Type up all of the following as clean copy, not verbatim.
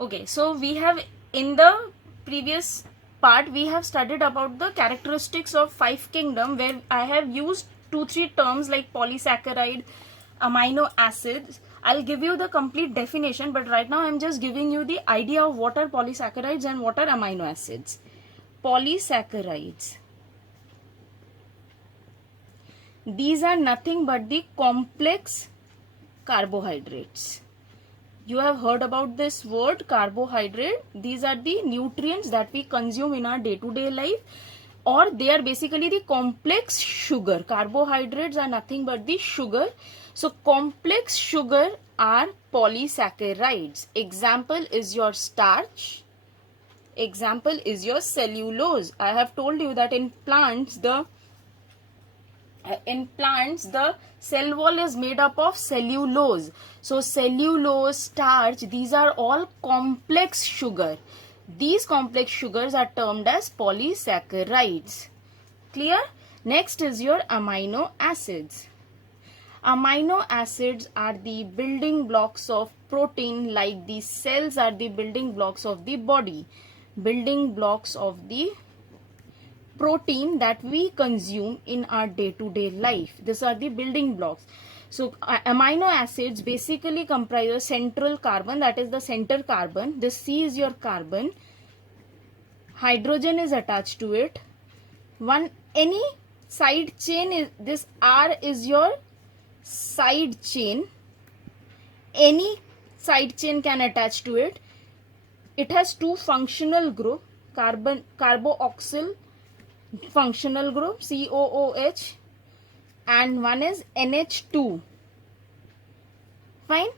Okay, so we have in the previous part we have studied about the characteristics of five kingdom, where I have used 2-3 terms like polysaccharide, amino acids. I'll give you the complete definition, but right now I'm just giving you the idea of what are polysaccharides and what are amino acids. Polysaccharides, these are nothing but the complex carbohydrates. You have heard about this word carbohydrate. These are the nutrients that we consume in our day-to-day life, or they are basically the complex sugar. Carbohydrates are nothing but the sugar. So complex sugar are polysaccharides. Example is your starch. Example is your cellulose. I have told you that in plants the cell wall is made up of cellulose. So cellulose, starch, these are all complex sugar. These complex sugars are termed as polysaccharides. Clear? Next is your amino acids. Amino acids are the building blocks of protein, like the cells are the building blocks of the body. Building blocks of the protein that we consume in our day-to-day life. These are the building blocks. So amino acids basically comprise a central carbon, that is the center carbon. This C is your carbon. Hydrogen is attached to it. Any side chain is this R is your side chain. Any side chain can attach to it. It has two functional group, carboxyl functional group COOH, and one is NH2. Fine.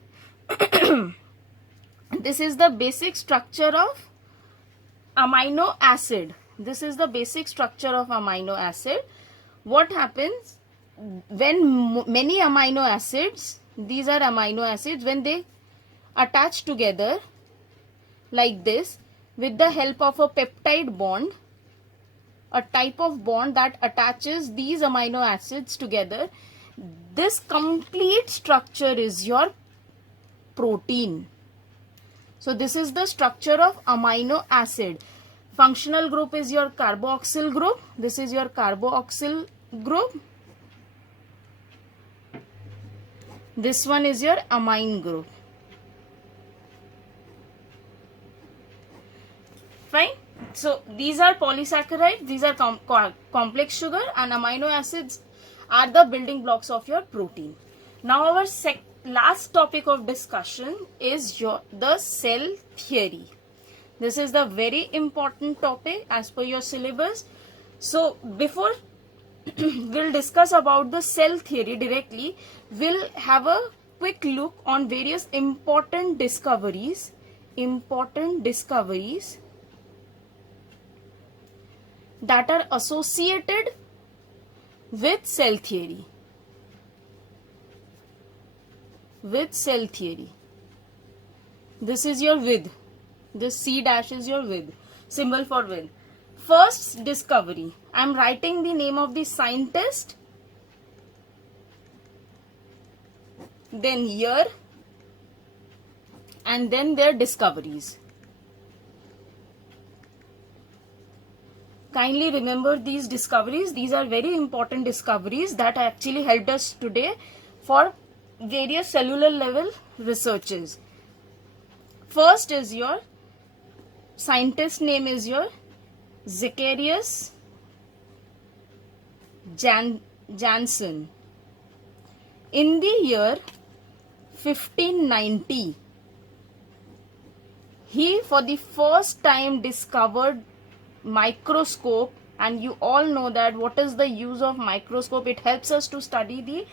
This is the basic structure of amino acid. This is the basic structure of amino acid. What happens when many amino acids, these are amino acids, when they attach together like this with the help of a peptide bond, a type of bond that attaches these amino acids together, this complete structure is your protein. So this is the structure of amino acid. Functional group is your carboxyl group. This is your carboxyl group. This one is your amine group. Fine. So these are polysaccharides, these are complex sugar, and amino acids are the building blocks of your protein. Now our last topic of discussion is the cell theory. This is the very important topic as per your syllabus. So before we'll discuss about the cell theory directly, we'll have a quick look on various important discoveries that are associated with cell theory. This is your with. This C dash is your with. Symbol for with. First discovery. I am writing the name of the scientist, then year, and then their discoveries. Kindly remember these discoveries. These are very important discoveries that actually helped us today for various cellular level researches. First is your scientist name is your Zacharias Janssen. In the year 1590, he for the first time discovered microscope, and you all know that what is the use of microscope. It helps us to study the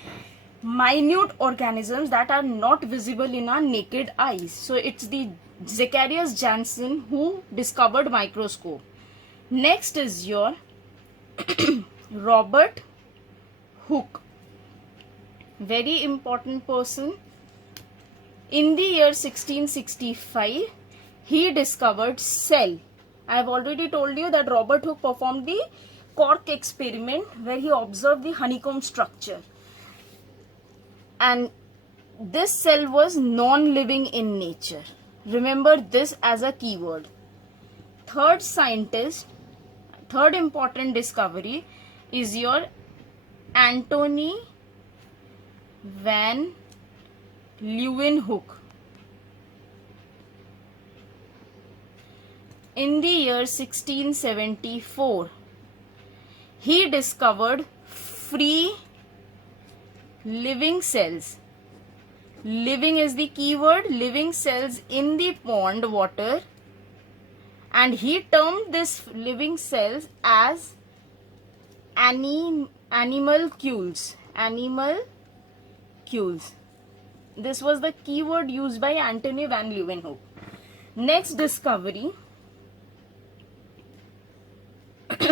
minute organisms that are not visible in our naked eyes. So it's the Zacharias Janssen who discovered microscope. Next is your Robert Hooke, very important person. In the year 1665, he discovered cell. I have already told you that Robert Hooke performed the cork experiment where he observed the honeycomb structure. And this cell was non-living in nature. Remember this as a keyword. Third important discovery is your Antony van Leeuwenhoek. In the year 1674, he discovered free living cells. Living is the keyword, living cells in the pond water, and he termed this living cells as animalcules. Animalcules. This was the keyword used by Antony van Leeuwenhoek. Next discovery,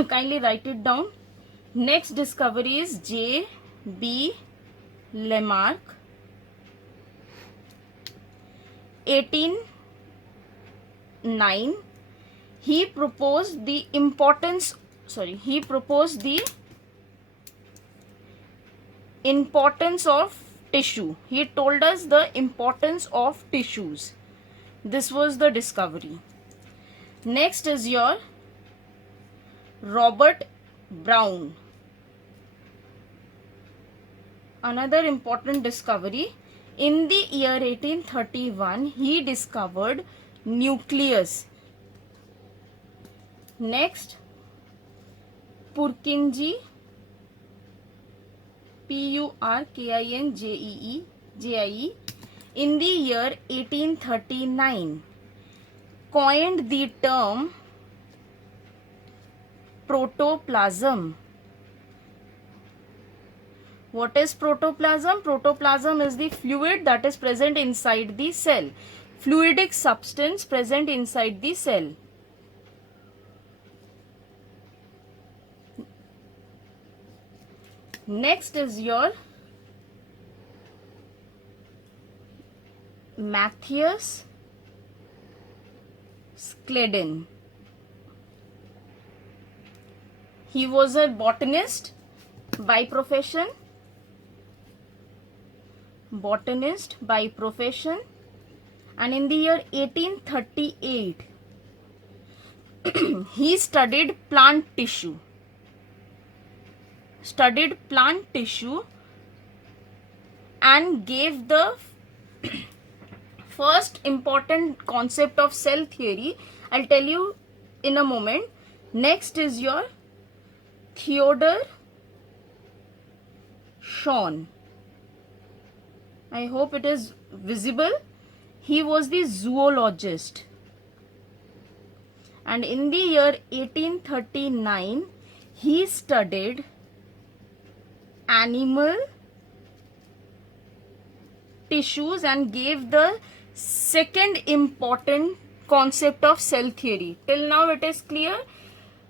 kindly write it down. Next discovery is J.B. Lamarck, 1809. He proposed the importance of tissue. He told us the importance of tissues. This was the discovery. Next is your Robert Brown. Another important discovery. In the year 1831, he discovered nucleus. Next, Purkinje, Purkinjee, in the year 1839, coined the term protoplasm. What is protoplasm? Protoplasm is the fluid that is present inside the cell. Fluidic substance present inside the cell. Next is your Matthias Scladen. He was a botanist by profession. And in the year 1838, he studied plant tissue and gave the first important concept of cell theory. I'll tell you in a moment. Next is your Theodor Schwann. I hope it is visible. He was the zoologist, and in the year 1839 he studied animal tissues and gave the second important concept of cell theory. Till now it is clear.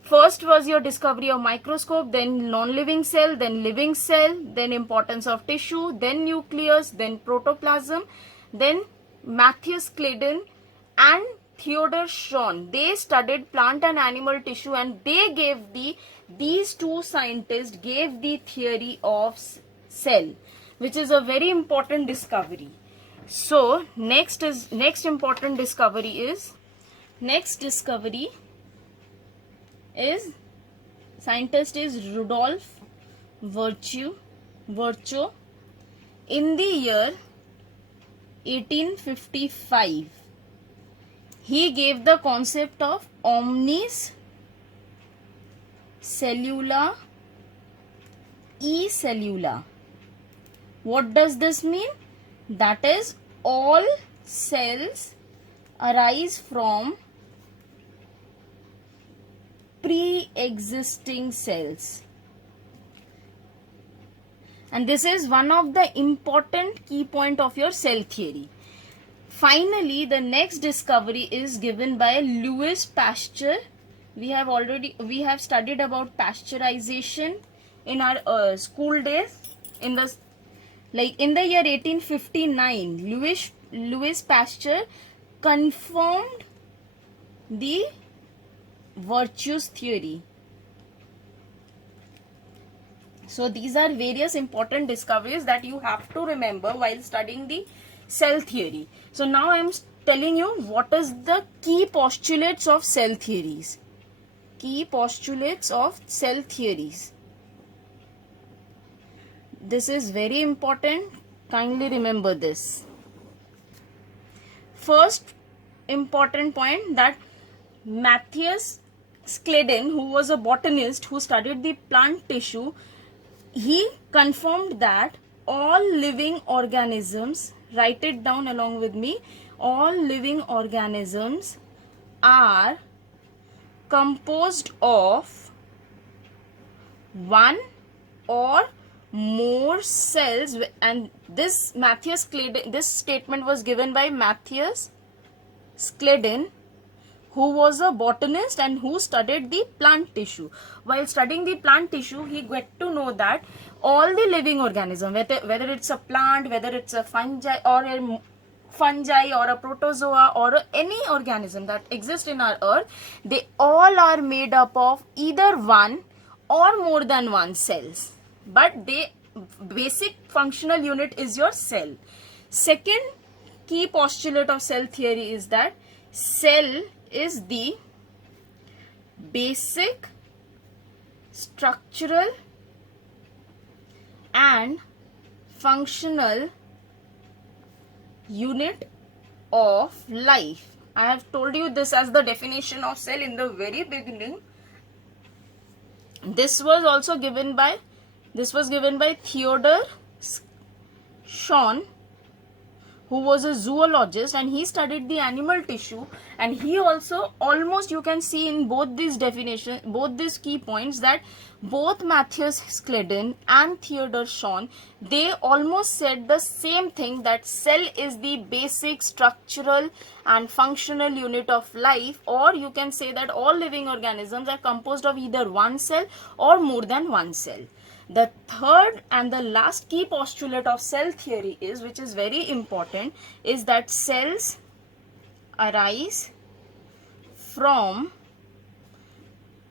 First was your discovery of microscope, then non-living cell, then living cell, then importance of tissue, then nucleus, then protoplasm, then Matthias Scladen and Theodor Schwann. They studied plant and animal tissue, and they gave these two scientists gave the theory of cell, which is a very important discovery. So next important discovery is scientist is Rudolf Virchow. In the year 1855, he gave the concept of omnis cellula e cellula. What does this mean? That is, all cells arise from pre-existing cells. And this is one of the important key point of your cell theory. Finally, the next discovery is given by Louis Pasteur. We have studied about pasteurization in our school days. In the year 1859, Louis Pasteur confirmed the Virchow's theory. So these are various important discoveries that you have to remember while studying the cell theory. So now I am telling you what is the key postulates of cell theories. Key postulates of cell theories. This is very important. Kindly remember this. First important point, that Matthias Scleden, who was a botanist who studied the plant tissue, he confirmed that all living organisms, write it down along with me, all living organisms are composed of one or more cells, and this statement was given by Matthias Scleden, who was a botanist and who studied the plant tissue. While studying the plant tissue, he got to know that all the living organisms, whether it's a plant, whether it's a fungi or a protozoa or any organism that exists in our earth, they all are made up of either one or more than one cells. But the basic functional unit is your cell. Second key postulate of cell theory is that cell is the basic structural and functional unit of life. I have told you this as the definition of cell in the very beginning. This was given by Theodor Schwann, who was a zoologist, and he studied the animal tissue, and he also, almost you can see in both these definitions, both these key points, that both Matthias Scleden and Theodor Schwann, they almost said the same thing, that cell is the basic structural and functional unit of life, or you can say that all living organisms are composed of either one cell or more than one cell. The third and the last key postulate of cell theory is, which is very important, is that cells arise from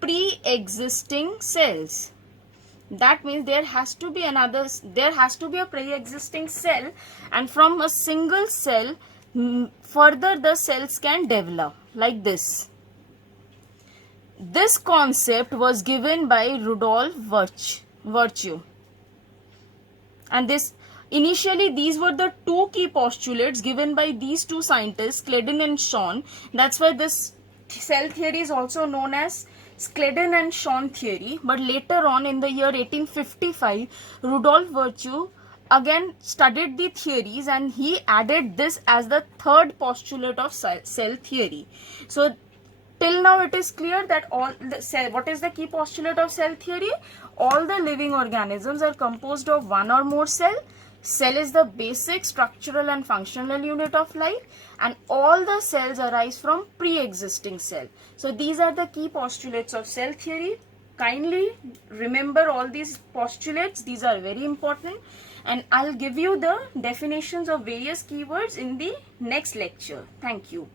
pre-existing cells. That means there has to be a pre-existing cell, and from a single cell further the cells can develop like this. This concept was given by Rudolf Virchow, and initially these were the two key postulates given by these two scientists, Scleden and Schwann. That's why this cell theory is also known as Scleden and Schwann theory. But later on, in the year 1855, Rudolf Virchow again studied the theories, and he added this as the third postulate of cell theory. So till now it is clear that what is the key postulate of cell theory? All the living organisms are composed of one or more cell. Cell is the basic structural and functional unit of life, and all the cells arise from pre-existing cell. So these are the key postulates of cell theory. Kindly remember all these postulates. These are very important, and I'll give you the definitions of various keywords in the next lecture. Thank you.